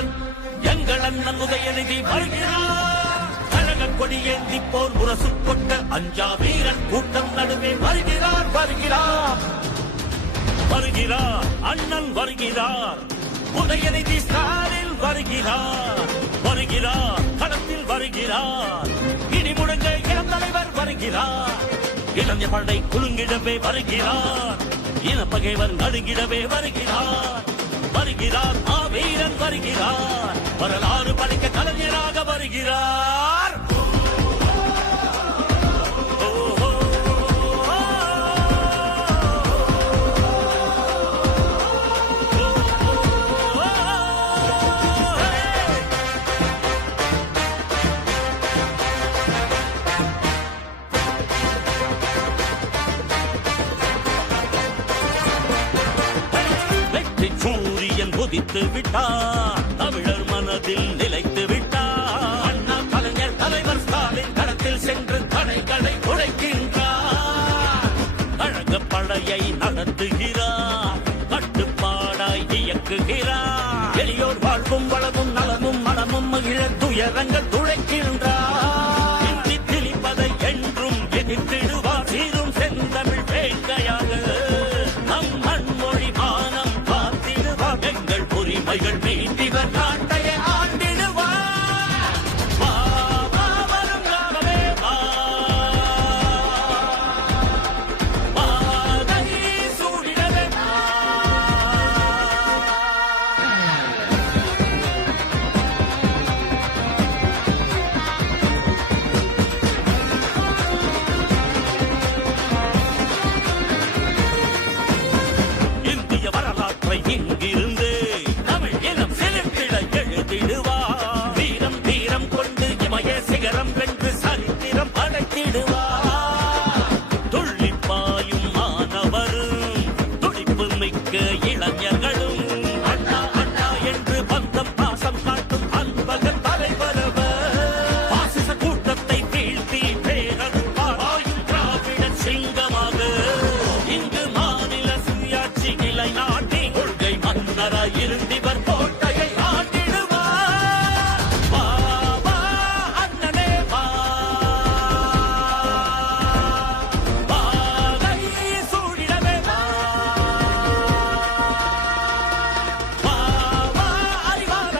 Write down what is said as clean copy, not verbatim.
வீரன் எங்கள் அண்ணன் உதயநிதி வருகிறார். கழக கொடி ஏந்தி போர் முரசு கொண்ட அஞ்சா வீரன் கூட்டம் நடுவே வருகிறார் வருகிறார் வருகிறார். அண்ணன் வருகிறார். உதயநிதி ஸ்டாலின் வருகிறார் வருகிறார். களத்தில் வருகிறார். இனி முழங்க இளம் தலைவர் வருகிறார். இளைஞர் படை குலுங்கிடவே வருகிறார். இனப்பகைவர் நடுங்கிடவே வருகிறார் வருகிறார். வீரன் வருகிறார். வரலாறு படைக்க கலைஞராக வருகிறார். சூரியன் உதித்து விட்டார். தமிழர் மனதில் நிலைத்து விட்டார். அண்ணா கலைஞர் தலைவர் ஸ்டாலின் களத்தில் சென்று தடைகளை உடைக்கின்றார். கழக படையை நடத்துகிறார். கட்டுப்பாடாய் இயக்குகிறார். எளியோர் வாழ்வும் வளமும் நலமும் மனமும் மகிழ துயரங்கள் துடைக்கின்றார். இந்தி திணிப்பதை என்றும் எதிர்த்திடுவார். சீரும் செந்தமிழ் வேங்கையாக நம் மண்மொழி மானம் எங்கள் உரிமைகள் மீட்டிவர் நாட்டை